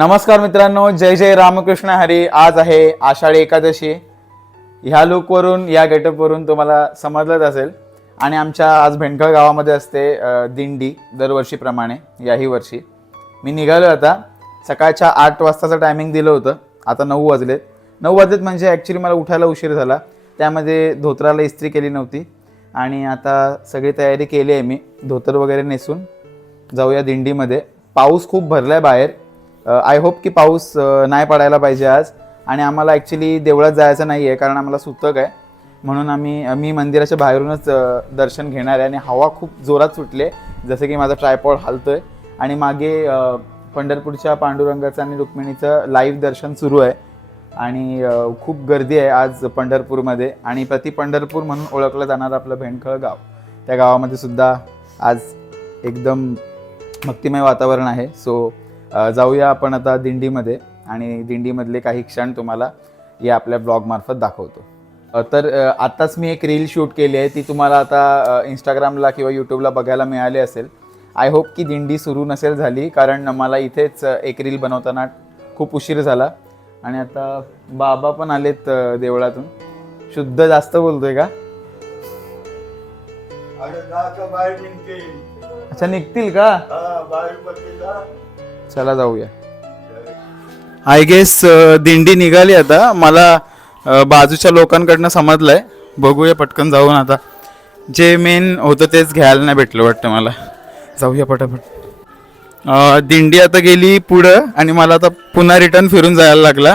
नमस्कार मित्रांनो जय जय रामकृष्ण हरी. आज आहे आषाढी एकादशी. ह्या लुकवरून या गेटअपवरून तुम्हाला समजलंच असेल. आणि आमच्या आज भेंडखळ गावामध्ये असते दिंडी दरवर्षीप्रमाणे याही वर्षी. मी निघालो आता. सकाळच्या आठ वाजताचं टायमिंग दिलं होतं. आता नऊ वाजलेत. नऊ वाजलेत म्हणजे ॲक्च्युली मला उठायला उशीर झाला. त्यामध्ये धोतराला इस्त्री केली नव्हती. आणि आता सगळी तयारी केली आहे मी. धोतर वगैरे नेसून जाऊया दिंडीमध्ये. पाऊस खूप भरला आहे बाहेर. आय होप की पाऊस नाही पडायला पाहिजे आज. आणि आम्हाला ॲक्च्युली देवळात जायचं नाही आहे कारण आम्हाला सुतक आहे. म्हणून आम्ही मी मंदिराच्या बाहेरूनच दर्शन घेणार आहे. आणि हवा खूप जोरात सुटले जसं की माझा ट्रायपॉड हालतोय. आणि मागे पंढरपूरच्या पांडुरंगाचं आणि रुक्मिणीचं लाईव्ह दर्शन सुरू आहे. आणि खूप गर्दी आहे आज पंढरपूरमध्ये. आणि प्रति पंढरपूर म्हणून ओळखलं जाणारं आपलं भेंडखळ गाव. त्या गावामध्ये सुद्धा आज एकदम भक्तिमय वातावरण आहे. सो जाऊया आपण आता दिंडीमध्ये आणि दिंडीमधले काही क्षण तुम्हाला या आपल्या ब्लॉगमार्फत दाखवतो. तर आत्ताच मी एक रील शूट केली आहे ती तुम्हाला आता इंस्टाग्रामला किंवा यूट्यूबला बघायला मिळाली असेल. आय होप की दिंडी सुरू नसेल झाली कारण मला इथेच एक रील बनवताना खूप उशीर झाला. आणि आता बाबा पण आलेत देवळातून. शुद्ध जास्त बोलतोय का? अच्छा निघतील का? चला जाऊया. आय गेस uh, दिंडी निघाली आता. मला अ, बाजूच्या लोकांकडनं समजलंय. बघूया पटकन जाऊन आता. जे मेन होतं तेच घ्यायला नाही भेटलं वाटतं मला. जाऊया पटापट. अ, दिंडी आता गेली पुढं आणि मला आता पुन्हा रिटर्न फिरून जायला लागला.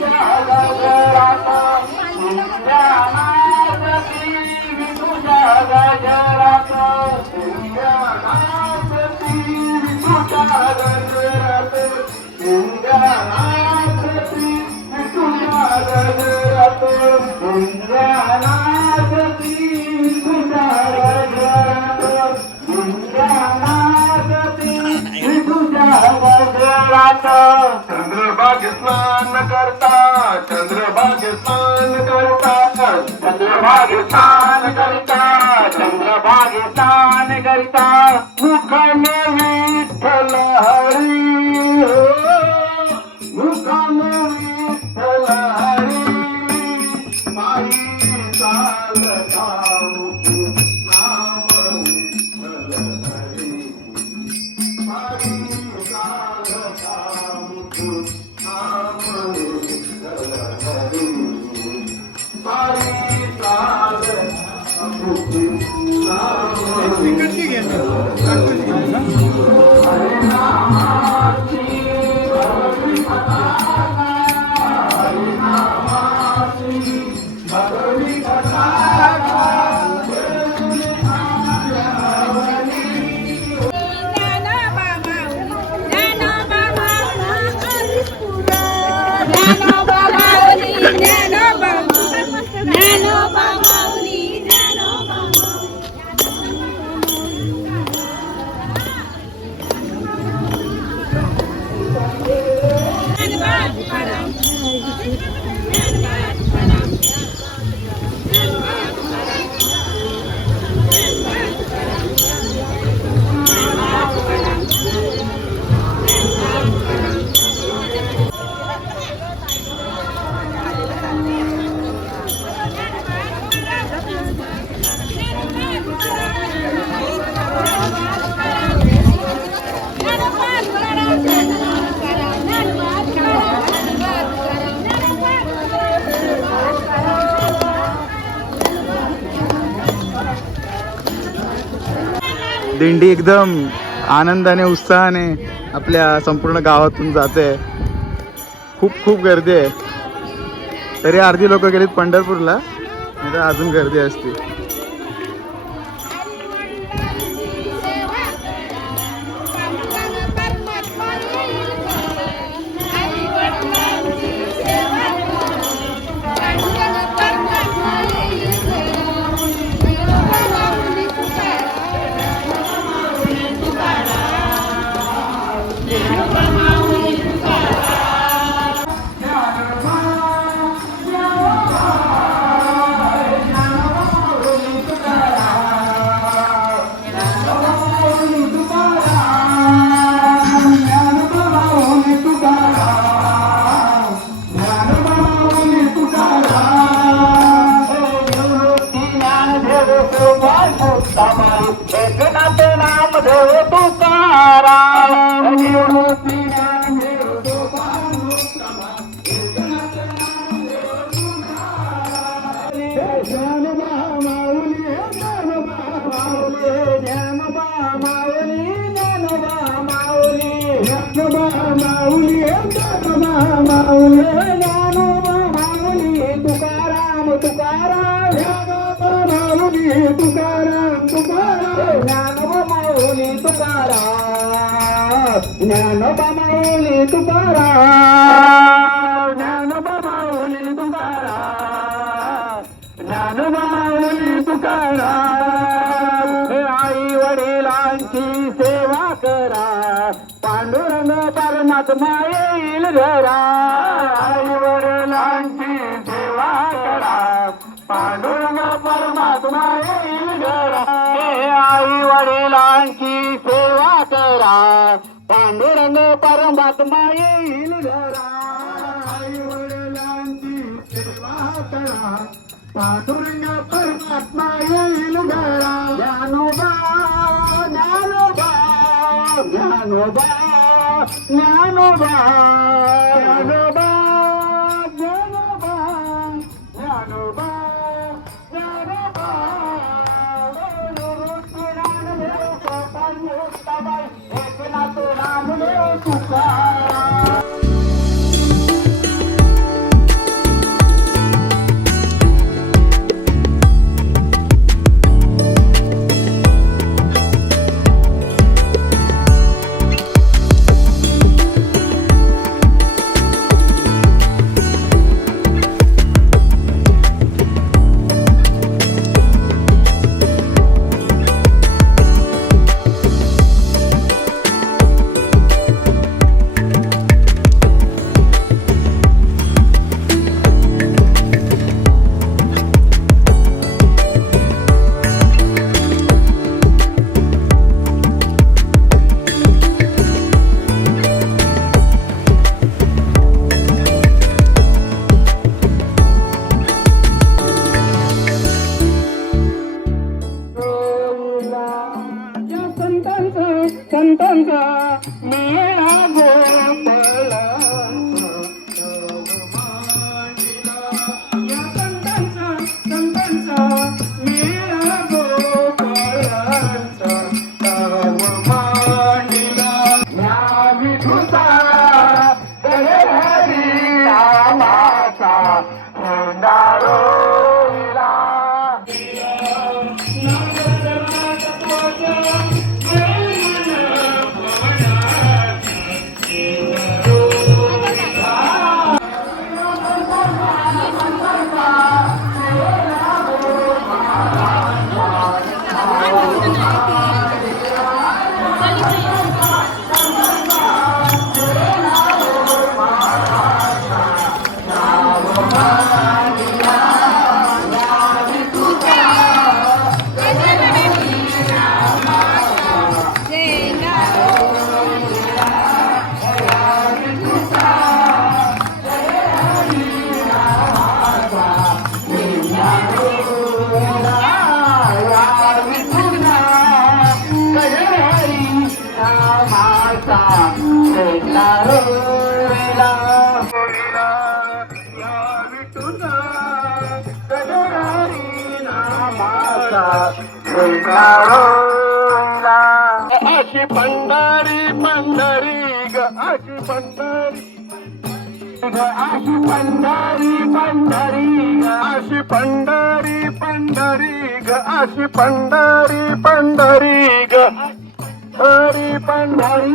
चंद्रभाग करता चंद्रभाग स्नान करता चंद्रभाग स्नान करता चंद्रभाग स्नान 面没有。दिंडी एकदम आनंदाने उत्साहाने आपल्या संपूर्ण गावातून जाते. खूप खूप गर्दी आहे. तरी अर्धी लोक गेलीत पंढरपूरला. अजून गर्दी असते. జ్ఞానోపమౌలి తుకారా జ్ఞానోపమౌలి తుకారా జ్ఞానోపమౌలి తుకారా. परमात्मा येईल घरा आई वडिलांची सेवा करा पांडुरंग परमात्मा येईल घरा हे आई वडिलांची सेवा करा पांडुरंग परमात्मा येईल घरा आई वडिलांची सेवा करा पांडुरंग परमात्मा येईल घरा ज्ञानोबा ज्ञानोबा ಜ್ಞಾನೋಬಾ ಜ್ಞಾನೋಬಾ ಜ್ಞಾನೋಬಾ ಜ್ಞಾನೋಬಾ ಜ್ಞಾನೋಬಾ ಜ್ಞಾನೋಬಾ ಜ್ಞಾನೋಬಾ संतांचा मेळा गोपाळांचा या संतांचा संतांचा मेळा गोपाळांचा तव मांडिला या विठुता अशी पंढरी पंढरी ग अशी पंढरी. ग अशी पंढरी पंढरी अशी पंढरी पंढरी ग अशी पंढरी पंढरी ग. हरी पंढरी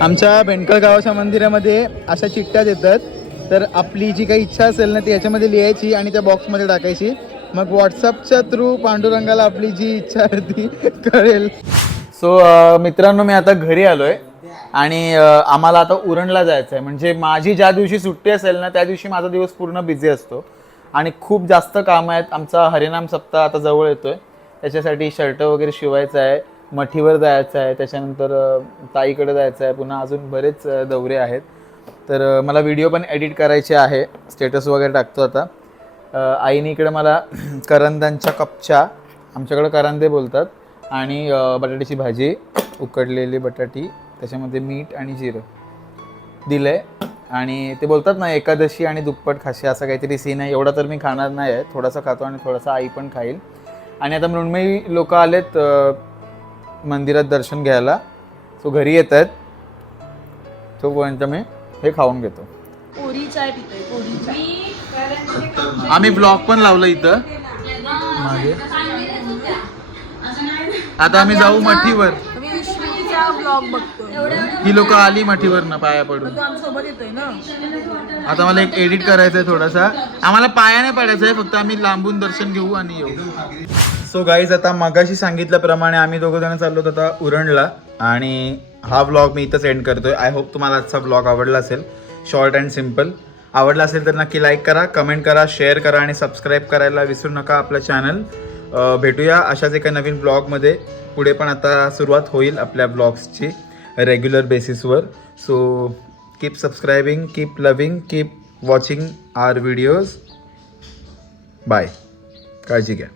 आमच्या बेंडकळ गावाच्या मंदिरामध्ये अशा चिठ्ठ्या देतात. तर आपली जी काही इच्छा असेल ना ती याच्यामध्ये लिहायची आणि त्या बॉक्समध्ये टाकायची. मग व्हॉट्सअपच्या थ्रू पांडुरंगाला आपली जी इच्छा आहे ती कळेल. सो मित्रांनो मी आता घरी आलोय आणि आम्हाला आता उरणला जायचं आहे म्हणजे माझी ज्या दिवशी सुट्टी असेल ना त्या दिवशी माझा दिवस पूर्ण बिझी असतो. आणि खूप जास्त काम आहेत. आमचा हरिनाम सप्ताह आता जवळ येतोय. त्याच्यासाठी शर्ट वगैरे शिवायचं आहे मठीवर जायचं आहे त्याच्यानंतर ताईकडे जायचं आहे. पुन्हा अजून बरेच दौरे आहेत. तर मला व्हिडिओ पण एडिट करायचे आहे. स्टेटस वगैरे टाकतो आता. आईने इकडे मला करंदांच्या कपच्या आमच्याकडे करंदे बोलतात. आणि बटाट्याची भाजी उकडलेली बटाटी त्याच्यामध्ये मीठ आणि जिरं दिलं आहे आणि ते बोलतात ना एकादशी आणि दुप्पट खाशी असं काहीतरी सीन आहे. एवढा तर मी खाणार नाही आहे. थोडासा खातो आणि थोडासा आई पण खाईल. आणि आता मृण्मयी लोक आलेत मंदिरात दर्शन घ्यायला. सो घरी येत आहेत. तोपर्यंत मी हे खाऊन घेतो. पोरी चाय पितोय पोरी चाय. आम्ही ब्लॉग पण लावलं इथं. मागे. आता आम्ही जाऊ मठीवर. ब्लॉग बघतोय ही लोक आली मठीवर ना पाया पडून. आता मला एक एडिट करायचं आहे थोडासा. आम्हाला पायाने पडायचं आहे फक्त आम्ही लांबून दर्शन घेऊ आणि येऊ. सो गाईज आता मगाशी सांगितल्याप्रमाणे आम्ही दोघं जण चाललो आता उरणला. आणि हा व्लॉग मी इथंच एंड करतोय. आय होप तुम्हाला आजचा व्लॉग आवडला असेल. शॉर्ट अँड सिंपल आवडला असेल तर नक्की लाईक करा कमेंट करा शेअर करा आणि सबस्क्राईब करायला विसरू नका आपलं चॅनल भेटूया अशाच एका नवीन ब्लॉगमध्ये पुढे पण आता सुरुवात होईल आपल्या ब्लॉग्सची रेग्युलर बेसिसवर so keep subscribing keep loving keep watching our videos bye काळजी घ्या.